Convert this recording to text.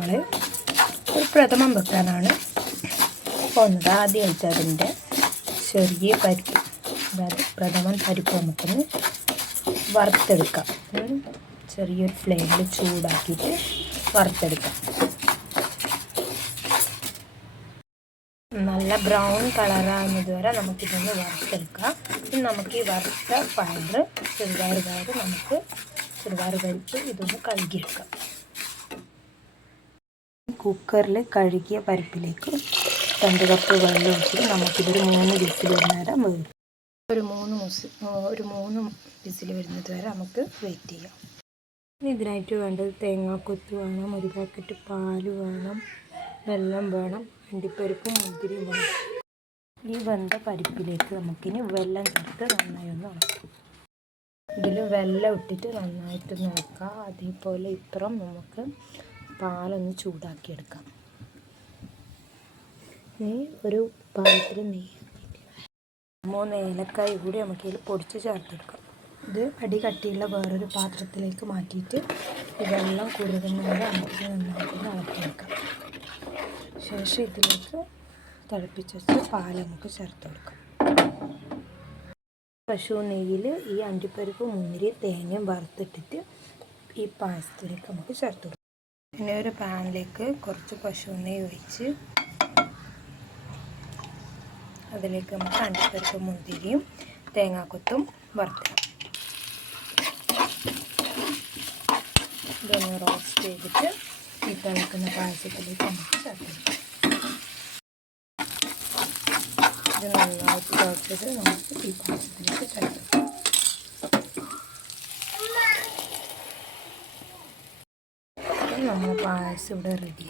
നമ്മൾ ഒരു പ്രഥമൻ വെക്കാനാണ് പോകുന്നത്. ആദ്യമായിട്ട് അതിൻ്റെ ചെറിയ പരിപ്പ്, അതായത് പ്രഥമൻ പരിപ്പ് നമുക്കൊന്ന് വറുത്തെടുക്കാം. ചെറിയൊരു ഫ്ലെയിമിൽ ചൂടാക്കിയിട്ട് വറുത്തെടുക്കാം. നല്ല ബ്രൗൺ കളറാകുന്നത് വരെ നമുക്കിതൊന്ന് വറുത്തെടുക്കാം. ഇനി നമുക്ക് ഈ വറുത്ത പയറ് ചെറുപയർ പരിപ്പ് ഇതൊന്ന് കഴുകിയെടുക്കാം. കുക്കറിൽ കഴുകിയ പരിപ്പിലേക്ക് 2 കപ്പ് വെള്ളം ഒഴിച്ചിട്ട് നമുക്കിതൊരു 3 വിസിൽ വരുന്നേരം വേവും. ഒരു 3 വിസിൽ വരുന്നത് വരെ നമുക്ക് വെയിറ്റ് ചെയ്യാം. ഇനി ഇതിനായിട്ട് വേണ്ടത് തേങ്ങാക്കൊത്ത് വേണം, 1 പാക്കറ്റ് പാല് വേണം, വെള്ളം വേണം, അണ്ടിപ്പരിപ്പും മുന്തിരിയും വേണം. ഈ വെന്ത പരിപ്പിലേക്ക് നമുക്കിനി വെള്ളം ചേർത്ത് നന്നായി ഒന്ന് ഇളക്കാം. ഇതിൽ വെള്ളം ഇട്ടിട്ട് നന്നായിട്ട് നോക്കാം. അതേപോലെ ഇപ്പുറം നമുക്ക് പാലൊന്ന് ചൂടാക്കിയെടുക്കാം. ഒരു പാത്രത്തിൽ നെയ്യ് 3 ഏലക്കായ കൂടി നമുക്ക് ഇതിൽ പൊടിച്ച് ചേർത്തെടുക്കാം. ഇത് അടി കട്ടിയുള്ള വേറൊരു പാത്രത്തിലേക്ക് മാറ്റിയിട്ട് ഈ വെള്ളം കുറുകുന്നവരെ നമുക്ക് നന്നായിട്ട് ഇളക്കിയെടുക്കാം. ശേഷം ഇതിലേക്ക് തിളപ്പിച്ച് വെച്ച് പാൽ നമുക്ക് ചേർത്ത് കൊടുക്കാം. പശു നെയ്യിൽ ഈ അണ്ടിപ്പരിപ്പ്, മുന്തിരി, തേങ്ങയും വറുത്തിട്ടിട്ട് ഈ പായസത്തിലേക്ക് നമുക്ക് ചേർത്ത് കൊടുക്കാം. പിന്നെ ഒരു പാനിലേക്ക് കുറച്ച് പശു നെയ്യ് ഒഴിച്ച് അതിലേക്ക് നമുക്ക് അണ്ടിപ്പരിപ്പ്, മുന്തിരിയും തേങ്ങാക്കൊത്തും വറുത്തിടാം. ഇതൊന്ന് റോസ്റ്റ് ചെയ്തിട്ട് ഈ തിളക്കുന്ന പായസത്തിലേക്ക് നമുക്ക് ചേർത്തെടുക്കാം. ഇത് നന്നായിട്ട് തിളച്ചത് നമുക്ക് ഈ പായസത്തിലേക്ക് ചേർത്തെടുക്കാം. നമ്മൾ പായസം ഇവിടെ റെഡി.